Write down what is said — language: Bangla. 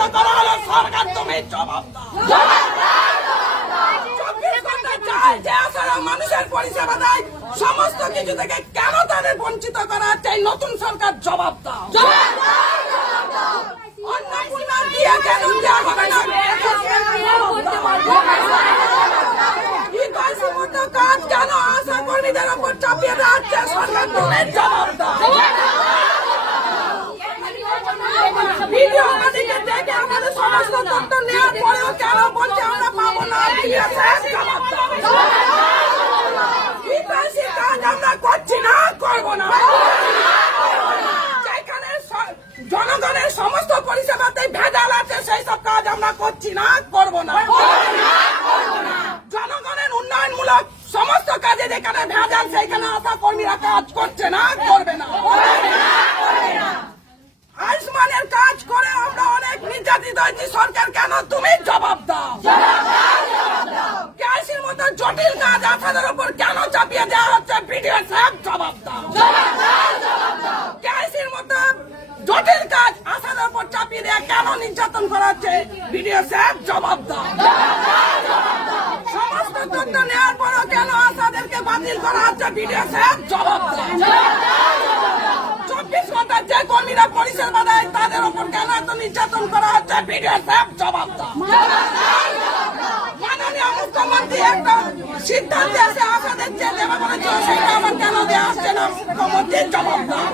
বঞ্চিত করা হলো, সরকার তুমি জবাব দাও। 24 ঘন্টা চাই যে আসলে মানুষের পরিষেবা দেয়, সমস্ত কিছু থেকে কেন তাদের বঞ্চিত করা হচ্ছে, এই নতুন সরকার জবাব দাও। অন্নপূর্ণা দিয়ে কেন দেওয়া হবে না? কাজ কেন আশা কর্মীদের ওপর চাপিয়ে দেওয়া হচ্ছে, সরকার তুমি জবাব দাও। ভিডিও আমাদেরকে দেখে আমাদের সমস্ত তথ্য নেওয়ার পরেও কেন বলছে আমরা পাবো না? জবাব দাও। বিদেশি কাজ আমরা করছি না, করবো না। যেখানে জনগণের সমস্ত পরিষেবাতে ভেজাল আছে, সেই সব কাজ আমরা করছি না, করবো না। জনগণের উন্নয়নমূলক সমস্ত কাজে যেখানে ভেজাল, সেইখানে আশা কর্মীরা কাজ করছে না, করবে না। আয়ুষ্মানের কাজ করে আমরা অনেক নির্যাতিত হয়েছি, সরকার কেন তুমি জবাব দাও। গ্যাসের মতো জটিল কাজ আশাদের উপর কেন চাপিয়ে দেওয়া হচ্ছে, ভিডিও সাহেব জবাব দাও। গ্যাসের মতো জটিল কাজ আশাদের উপর চাপিয়ে দেওয়া কেন নির্যাতন করা হচ্ছে, ভিডিও সাহেব জবাব দাও। সমস্ত তথ্য নেওয়ার পরও কেন আশাদেরকে বাতিল করা হচ্ছে, ভিডিও সাহেব জবাব দাও। 24 ঘন্টা যে কর্মীরা পরিষেবা দেয় তাদের উপর কেন এত নির্যাতন করা হচ্ছে, ভিডিও সাহেব জবাব দাও। মাননীয় মুখ্যমন্ত্রী একটা সিদ্ধান্ত এসে আশাদের যে দেওয়া বলেছিল, সেটা আমার কেন দেওয়া আসছে না, মুখ্যমন্ত্রীর জবাব দাও।